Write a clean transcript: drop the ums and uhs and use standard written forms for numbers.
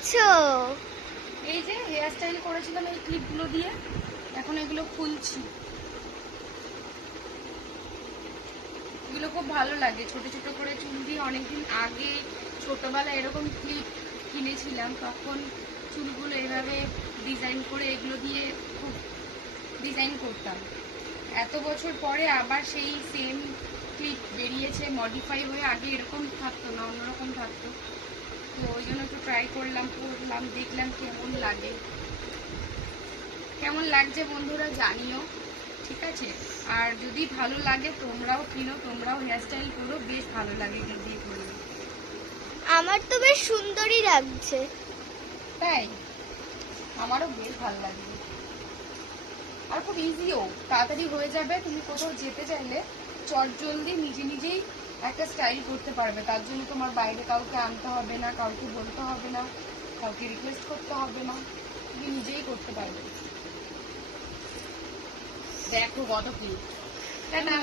করছো? এই যে হেয়ার স্টাইল করেছিলাম এই ক্লিপগুলো দিয়ে, এখন এগুলো খুলছি। এগুলো খুব ভালো লাগে, ছোট ছোট করে চুল দিয়ে। অনেকদিন আগে ছোটবেলায় এরকম ক্লিপ কিনেছিলাম, তখন চুলগুলো এভাবে ডিজাইন করে এগুলো দিয়ে খুব ডিজাইন করতাম। এত বছর পরে আবার সেই সেম ক্লিপ বেরিয়েছে মডিফাই হয়ে। আগে এরকম থাকতো না, অন্যরকম থাকতো। তো ওই জন্য একটু ট্রাই করলাম, দেখলাম কেমন লাগে। কেমন লাগছে বন্ধুরা জানিও, ঠিক আছে? আর যদি ভালো লাগে তোমরাও কিনো, তোমরাও হেয়ারস্টাইল করো, বেশ ভালো লাগে এগুলো দিয়ে করলে। আমার তো বেশ সুন্দরই লাগছে। তাই আমারও বেশ ভালো লাগবে, আর খুব ইজিও, তাড়াতাড়ি হয়ে যাবে। তুমি কোথাও যেতে চাইলে চটজলদি নিজে নিজেই একটা স্টাইল করতে পারবে। তার জন্য তোমার বাইরে কাউকে আনতে হবে না, কাউকে বলতে হবে না, কাউকে রিকোয়েস্ট করতে হবে না, তুমি নিজেই করতে পারবে। দেখো কত কি, তাই না?